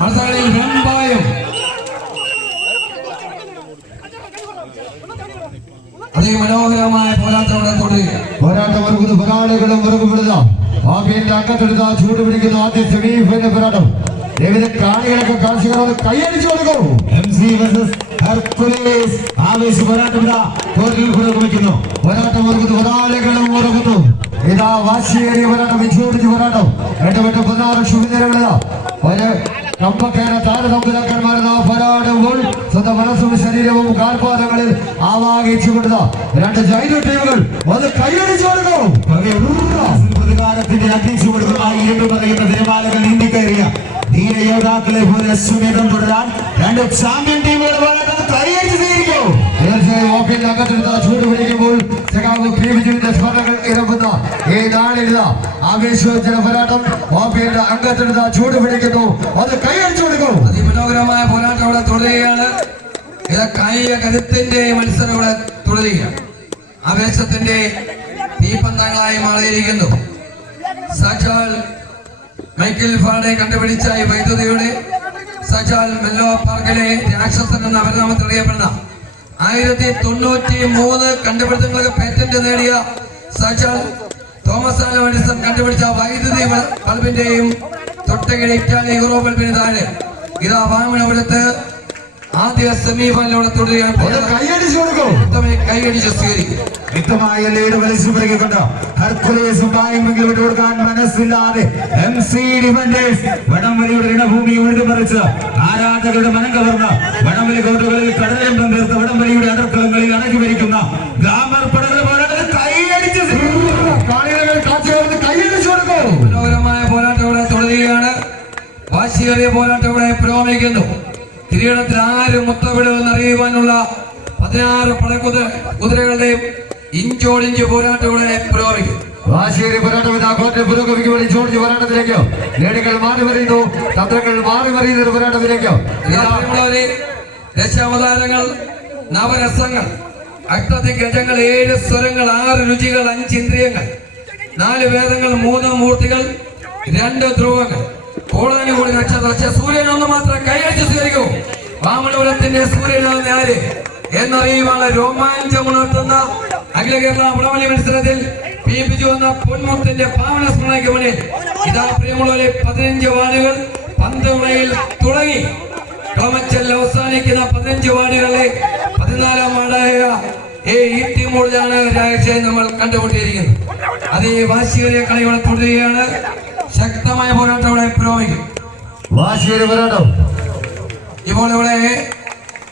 മത്സരങ്ങളിൽ വെമ്പായം. അതേ മനോഹരമായ തുടരുക പോരാട്ടം ഒരുങ്ങുന്നു പോരാളികളും ഒരുങ്ങപ്പെടുന്ന ആദ്യന്റെ അക്കത്തെടുത്ത ചൂട് പിടിക്കുന്ന ആദ്യ സെമി ഫൈനൽ പോരാട്ടം. വിവിധ കാണികളൊക്കെ കാർഷികരോട് കൈയടിച്ചു കൊടുക്കും. എം സി വേഴ്സസ് ഹെർക്കുലീസ് ആവേശ പോരാട്ടം കോർട്ടിൽ പുരോഗമിക്കുന്നു പോരാട്ടം ഇതാ വാശിയേറിയ പോരാട്ടം വിജയോടിച്ച് പോരാട്ടം. എട്ടുപെട്ട് ഒരു കമ്പക്കേന താരതമ്പിലാക്കന്മാരെന്ന പോരാടുമ്പോൾ സ്വന്തം മനസ്സും ശരീരവും കാൽപാദങ്ങളിൽ ആവാഹിച്ചുകൊണ്ടതാ രണ്ട് ജൈന ടീമുകൾ അത് കൈയടിച്ചു കൊടുക്കും പ്രതികാരത്തിന്റെ അഗ്നിച്ചു കൊടുക്കുന്ന ഇരുമ്പ് പറയുന്ന ദേവാലകൾ നീന്തിക്കയറിയ ധീര യോദ്ധാക്കളെ പോലെ അശ്വമേധം തുടരാൻ രണ്ട് ചാമ്പ്യൻ ടീമുകൾ കൈയടിച്ച് സ്വീകരിക്കും തീർച്ചയായും ഓപ്പിൽ അകത്തെടുത്ത ചൂട് പിടിക്കുമ്പോൾ സ്മരണകൾ ഈ നാളിലിത ആവേശോജ്ജല പോരാട്ടം. ഓപ്പിയുടെ അംഗത്തെടുത്ത ചൂട് പിടിക്കുന്നു. അത് കൈയടിച്ചു കൊടുക്കും. അതിമനോഹരമായ പോരാട്ടം ഇവിടെ തുടരുകയാണ്. ഇത് കായിക കരുത്തിന്റെ മത്സരം ഇവിടെ തുടരുകയാണ്. ആവേശത്തിന്റെ തീപ്പന്തങ്ങളായി മാറിയിരിക്കുന്നു. സജാൽ മൈക്കിൾ ഫാഡെ കണ്ടുപിടിച്ച ഈ വൈദ്യുതിയുടെ സജാൽ മെല്ലോ പാർക്കിലെ രാക്ഷസൻ എന്ന അപരനാമത്തിൽ അറിയപ്പെടുന്ന ആയിരത്തി തൊണ്ണൂറ്റി മൂന്ന് കണ്ടുപിടുത്തങ്ങൾക്ക് പേറ്റന്റ് നേടിയ സാക്ഷാൽ തോമസ് ആലം എഡിസൺ കണ്ടുപിടിച്ച വൈദ്യുതി ബൾബിന്റെയും തൊട്ടകിടെ ഇറ്റാലി യൂറോ ബൾബിന് താഴെ ഇതാ വാമനപുരത്ത് ആദ്യ സെമിഫൈനലോടെ തുടരുകയാണ്. കൈയടിച്ചു കൊടുക്കും. ഉത്തമയെ കൈയടിച്ച് സ്വീകരിക്കും. വ്യക്തമായ ലീഡ് വലിച്ചു പിടിക്കൊണ്ട് ഹർക്കുലേസും വിട്ടു വിട്ടുകൊടുക്കാൻ മനസ്സില്ലാതെ എം സി ഡിഫൻഡേഴ്സ് വടംവലിയുടെ ഇടഭൂമി ഉഴുതുമറിച്ച് ആരാധകരുടെ മനം കവർന്ന് വടംവലി കോർട്ടുകളിൽ പോരാട്ടം ഇവിടെ പുരോഗമിക്കുന്നു. കിരീടത്തിൽ ആര് മുത്തവിടുമെന്ന് അറിയുവാനുള്ള പതിനാറ് പടക്കുതിര കുതിരകളുടെയും ഇഞ്ചോടിഞ്ച് പോരാട്ടം ഇവിടെ പുരോഗമിക്കുന്നു. വാശിയേറി പോരാട്ടം ഇതാ കോർട്ടിൽ പുരോഗമിക്കുമ്പോൾ ജോർജ് പോരാട്ടത്തിലേക്കോ നേടികൾ മാറി മറിയുന്നു. തന്ത്രങ്ങൾ മാറി മറിയുന്ന ഒരു പോരാട്ടത്തിലേക്കോ. ദശാവതാരങ്ങൾ നവരസങ്ങൾ അഷ്ടദിഗജങ്ങൾ ഏഴ് സ്വരങ്ങൾ ആറ് രുചികൾ അഞ്ച് ഇന്ദ്രിയങ്ങൾ നാല് വേദങ്ങൾ മൂന്ന് മൂർത്തികൾ രണ്ട് ധ്രുവങ്ങൾ കോളനി കൂടി നക്ഷത്ര സൂര്യൻ ഒന്ന് മാത്രം കൈയടിച്ച് സ്വീകരിക്കൂ. വാമനപുരത്തിന്റെ സൂര്യനാണ് ആര്? രോമാഞ്ചം രോമാഞ്ചമുണർത്തുന്ന അഖില കേരള വടമലി മത്സരത്തിൽ പി പൊന്മുത്തിന്റെ പാവന സ്മരണയ്ക്ക് മുന്നിൽ. ഇതാ പ്രിയമുള്ളവരെ പതിനഞ്ച് വാർഡുകൾ പന്തുമയിൽ തുടങ്ങി. കളമച്ചൽ അവസാനിക്കുന്ന പതിനഞ്ച് വാർഡുകളിലെ പതിനാലാം വാർഡായ ഈ ഈട്ടിമൂടിലാണ് ഒരാഴ്ചയായി നമ്മൾ കണ്ടുകൊണ്ടിരിക്കുന്നത് അത് ഈ വാശിയേറിയ കളികളെ തുടരുകയാണ് ശക്തമായ പോരാട്ടം പുരോഗമിക്കും. വാശിയേറി പോരാട്ടം. ഇപ്പോൾ ഇവിടെ